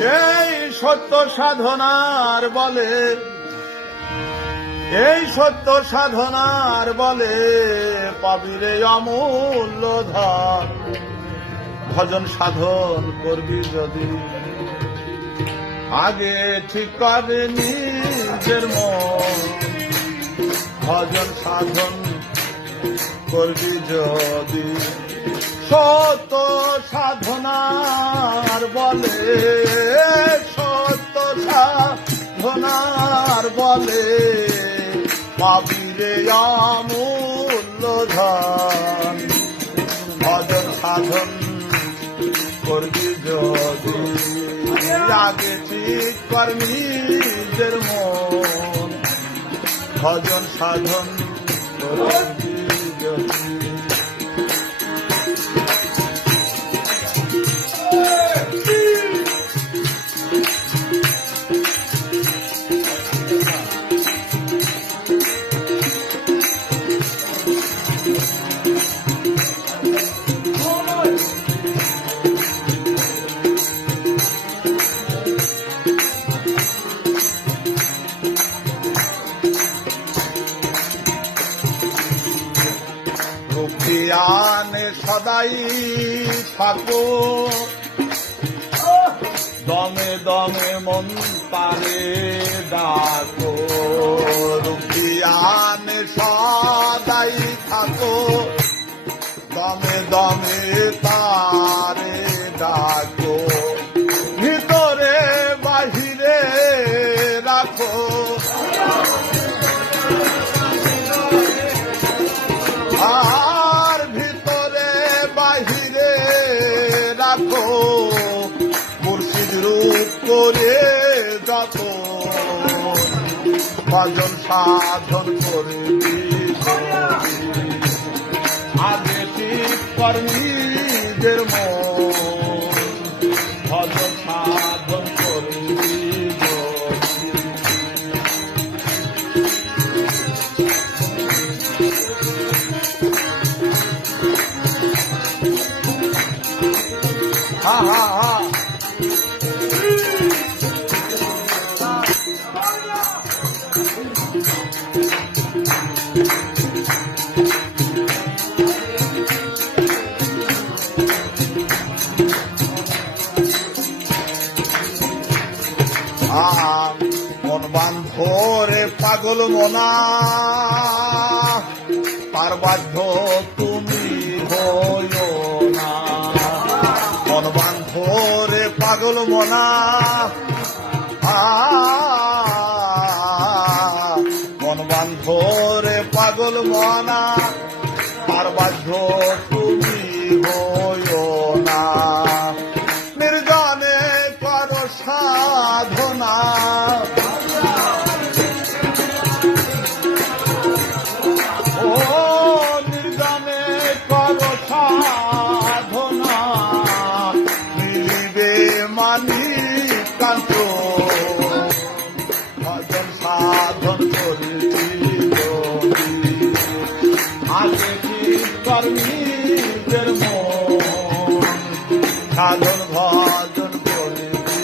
এই সত্য সাধনার বলে, এই সত্য সাধনার বলে পাবিরে অমূল্য ধন। ভজন সাধন করবি যদি আগে ঠিক করে নিজের মন। ভজন সাধন করবি যদি সত্য সাধনার বলে, সত্য সাধনার বলে পাবিরে অমূল্য ধন। ভজন সাধন করবি যদি আগে ঠিক কর নিজের মন। ভজন সাধন করবি যদি। জ্ঞানে সদাই থাকো, দমে দমে মন তারে ডাকো। জ্ঞানে সদাই থাকো, দমে দমে তারে ডাকো। ভিতরে বাহিরে রাখো, আর ভিতরে বাহিরে রাখো। মুর্শিদ রূপ করে যত ভজন সাধন করবি আগে ঠিক কর নিজের মন। ভজন সাধন করবি হা হা হা। মন বান্ধরে পাগল মনা, তার বাধ্য তুমি হইও না। মন বান্ধরে পাগল মনা, মন বান্ধরে পাগল মনা, তার বাধ্য তুমি হইও না। নির্জনে কর সাধনা, ও নির্জনে কর সাধনা। মিলিবে মানি কান্ত, ভজন সাধন করিবি আগে ঠিক কর নিজের মন। সাধন ভজন করিবি।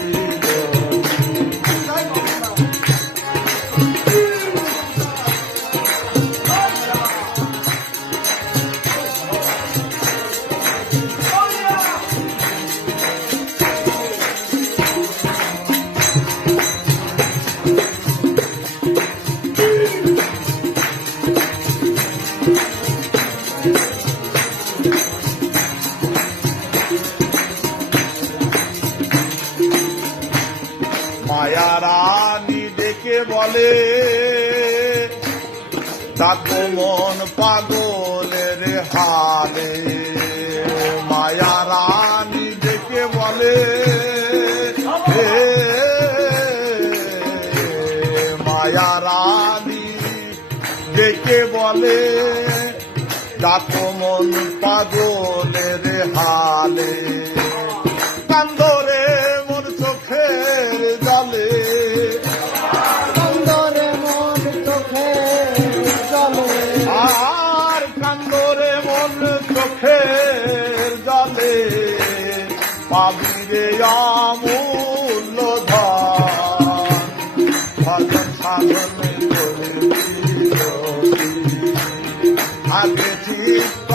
মায়া রানী ডেকে বলে, ডাকো মন পাগলের হালে। মায়া রানী ডেকে বলে, মায়া রানী ডেকে বলে, ডাকো মন পাগলের হালে। কান্দরে মন চোখের জলে, কান্দরে মন চোখের জলে। আর কান্দরে মন চোখের জলে পাবিরে অমূল্য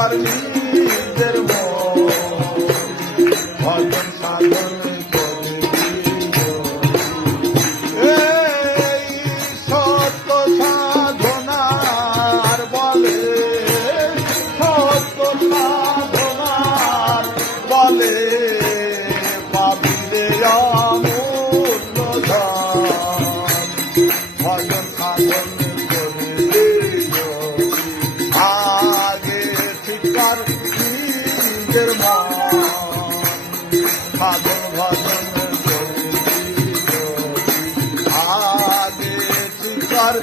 ঠিকার নিজের মন ভজন সাধন করে এই সত্য সাধনার বলে সত্য সাধনার বলে পাবিরে অমূল্য ধন ভজন সাধন করে আগে ঠিকার নিজের মন সাধন ভজন করে আগে ঠিকার